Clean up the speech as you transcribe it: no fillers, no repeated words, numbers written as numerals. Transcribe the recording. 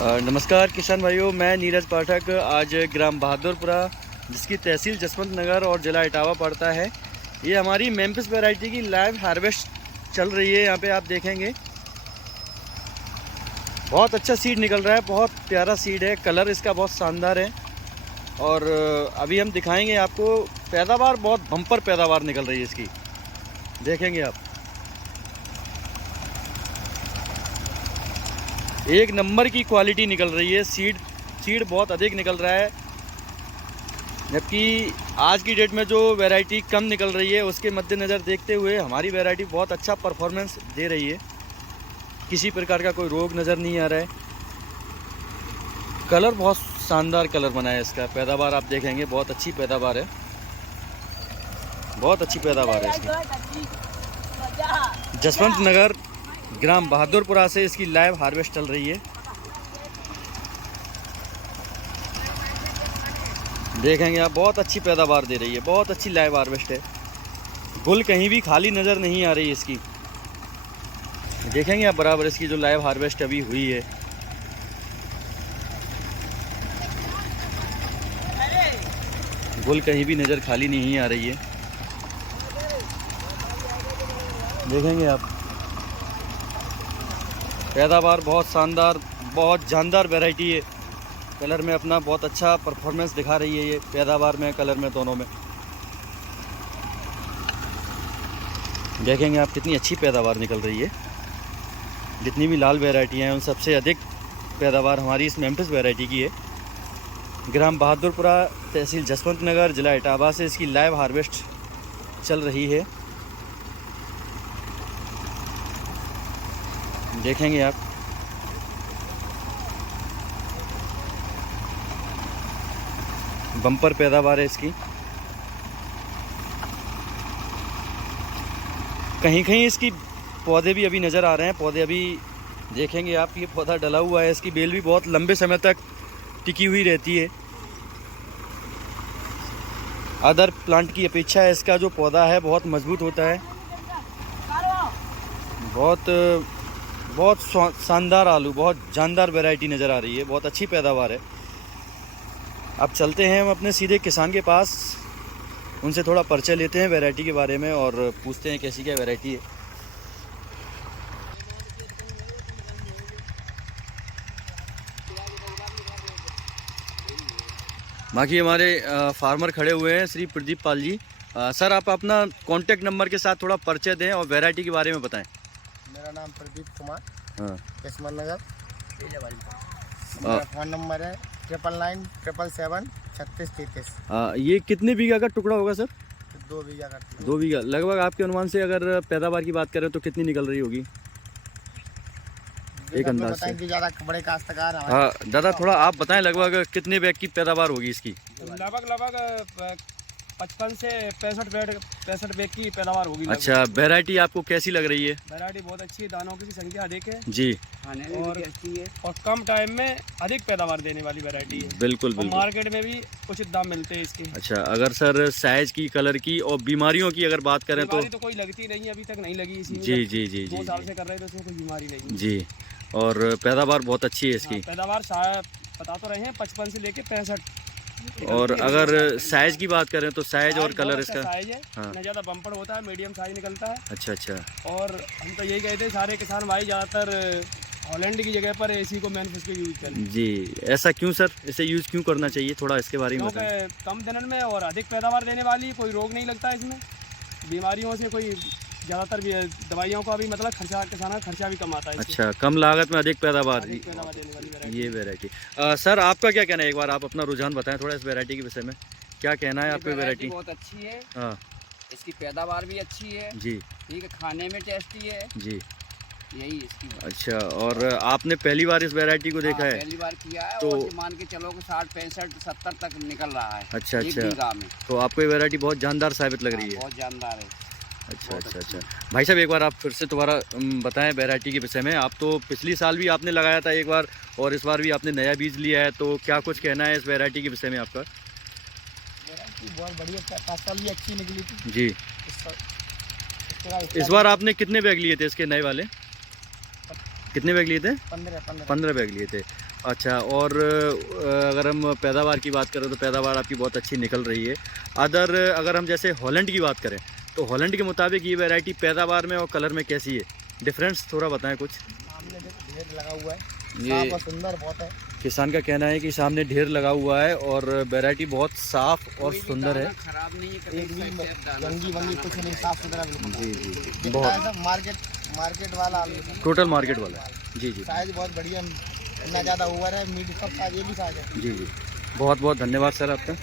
नमस्कार किसान भाइयों, मैं नीरज पाठक। आज ग्राम बहादुरपुरा, जिसकी तहसील जसवंत नगर और ज़िला इटावा पड़ता है, ये हमारी मेम्फिस वैरायटी की लाइव हार्वेस्ट चल रही है। यहाँ पे आप देखेंगे बहुत अच्छा सीड निकल रहा है, बहुत प्यारा सीड है, कलर इसका बहुत शानदार है। और अभी हम दिखाएंगे आपको पैदावार, बहुत बम्पर पैदावार निकल रही है इसकी, देखेंगे आप। एक नंबर की क्वालिटी निकल रही है, सीड बहुत अधिक निकल रहा है। जबकि आज की डेट में जो वैरायटी कम निकल रही है, उसके मद्देनज़र देखते हुए हमारी वैरायटी बहुत अच्छा परफॉर्मेंस दे रही है। किसी प्रकार का कोई रोग नज़र नहीं आ रहा है। कलर बहुत शानदार कलर बना है इसका। पैदावार आप देखेंगे बहुत अच्छी पैदावार है, बहुत अच्छी पैदावार है इसकी। जसवंत नगर ग्राम बहादुरपुरा से इसकी लाइव हार्वेस्ट चल रही है। देखेंगे आप, बहुत अच्छी पैदावार दे रही है, बहुत अच्छी लाइव हार्वेस्ट है। गुल कहीं भी खाली नज़र नहीं आ रही इसकी। देखेंगे आप बराबर इसकी जो लाइव हार्वेस्ट अभी हुई है। गुल कहीं भी नज़र खाली नहीं आ रही है। देखेंगे आप, पैदावार बहुत शानदार, बहुत जानदार वैरायटी है। कलर में अपना बहुत अच्छा परफॉर्मेंस दिखा रही है ये, पैदावार में कलर में दोनों में। देखेंगे आप कितनी अच्छी पैदावार निकल रही है। जितनी भी लाल वैरायटियाँ हैं उन सबसे अधिक पैदावार हमारी इस मेम्फिस वैरायटी की है। ग्राम बहादुरपुरा, तहसील जसवंत नगर, ज़िला इटावा से इसकी लाइव हार्वेस्ट चल रही है। देखेंगे आप, बम्पर पैदावार है इसकी। कहीं कहीं इसकी पौधे भी अभी नज़र आ रहे हैं। पौधे अभी देखेंगे आप, ये पौधा डला हुआ है, इसकी बेल भी बहुत लंबे समय तक टिकी हुई रहती है। अदर प्लांट की अपेक्षा है इसका जो पौधा है बहुत मजबूत होता है। बहुत शानदार आलू, बहुत जानदार वैरायटी नज़र आ रही है, बहुत अच्छी पैदावार है। अब चलते हैं हम अपने सीधे किसान के पास, उनसे थोड़ा परिचय लेते हैं वैरायटी के बारे में और पूछते हैं कैसी क्या वैरायटी है। बाकी हमारे फार्मर खड़े हुए हैं, श्री प्रदीप पाल जी। सर, आप अपना कॉन्टैक्ट नंबर के साथ थोड़ा परिचय दें और वैरायटी के बारे में बताएं। मेरा नाम प्रदीप कुमार, हाँ, जसवंत नगर। मेरा फ़ोन नंबर है 9977773633। ये कितने बीघा का टुकड़ा होगा सर? 2 बीघा करती है। 2 बीघा लगभग। आपके अनुमान से अगर पैदावार की बात करें तो कितनी निकल रही होगी एक अंदाज से? ज़्यादा बड़े काश्तकार हैं। हाँ दादा, थोड़ा आप बताएं लगभग कितने बैग की पैदावार होगी इसकी? लगभग 55 से 65 बैग की पैदावार होगी। अच्छा, वैरायटी आपको कैसी लग रही है? वैरायटी बहुत अच्छी है, दानों की संख्या अधिक है जी, खाने में भी अच्छी है और कम टाइम में अधिक पैदावार देने वाली वैरायटी है। बिल्कुल और बिल्कुल। मार्केट में भी उचित दाम मिलते हैं इसके। अच्छा, अगर सर साइज की, कलर की और बीमारियों की अगर बात करें तो कोई लगती नहीं, अभी तक नहीं लगी इसी में। जी जी जी जी 2 साल से कर रहे थे, उसमें कोई बीमारी नहीं जी। और पैदावार बहुत अच्छी है इसकी। पैदावार बता तो रहे हैं 55 से लेके 65। और अगर साइज की बात करें तो साइज और कलर इसका? साइज है, हाँ। न ज़्यादा बम्पर होता है, मीडियम साइज निकलता है। अच्छा अच्छा। और हम तो यही कहते हैं सारे किसान भाई ज़्यादातर हॉलैंड की जगह पर एसी को मेम्फिस को यूज करें। जी, ऐसा क्यों सर? इसे यूज़ क्यों करना चाहिए, थोड़ा इसके बारे में बताएं। क्योंकि कम दिनों में और अधिक पैदावार देने वाली, कोई रोग नहीं लगता इसमें, बीमारियों से कोई ज़्यादातर भी दवाइयों का भी मतलब खर्चा, किसान का खर्चा भी कम आता है। अच्छा, कम लागत में अधिक पैदावार, देने वाली ये वैरायटी। सर, आपका क्या कहना है? एक बार आप अपना रुझान बताएं थोड़ा इस वैरायटी के विषय में। क्या कहना है आपकी वैरायटी? बहुत अच्छी है। हाँ, इसकी पैदावार भी अच्छी है जी, ठीक है, खाने में टेस्टी है जी। यही इसकी। अच्छा, और आपने पहली बार इस वैरायटी को देखा है? पहली बार किया है। तो और मान के चलो कि 60 65 70 तक निकल रहा है। अच्छा एक अच्छा, बीघा में। तो आपको ये वैरायटी बहुत जानदार साबित लग रही है? बहुत जानदार है। अच्छा अच्छा अच्छा। भाई साहब, एक बार आप फिर से दोबारा बताएं वैरायटी के विषय में। आप तो पिछली साल भी आपने लगाया था एक बार और इस बार भी आपने नया बीज लिया है, तो क्या कुछ कहना है इस वैरायटी के विषय में आपका? बहुत बढ़िया, फसल भी अच्छी निकली थी जी। इस बार आपने कितने बैग लिए थे इसके नए वाले? कितने बैग लिए थे? 15 बैग लिए थे। अच्छा, और अगर हम पैदावार की बात करें तो पैदावार आपकी बहुत अच्छी निकल रही है। अगर हम जैसे हॉलैंड की बात करें तो हॉलैंड के मुताबिक ये वैरायटी पैदावार में और कलर में कैसी है? डिफरेंस थोड़ा बताएं कुछ। सामने देखो ढेर लगा हुआ है, ये साफ और सुंदर बहुत है। किसान का कहना है कि सामने ढेर लगा हुआ है और वैरायटी बहुत साफ और सुंदर है। खराब नहीं है, कभी एक भी साइड से आप दाना जंगी वंगी कुछ नहीं, साफ सुथरा बिल्कुल। जी जी जी, दिखता बहुत है सब मार्केट वाला आलू है। टोटल मार्केट वाला है। जी जी साइज बहुत बढ़िया, इतना ज़्यादा ओवर है, मीडियम सब साइज, ये भी साइज है। जी जी, बहुत बहुत धन्यवाद सर आपका।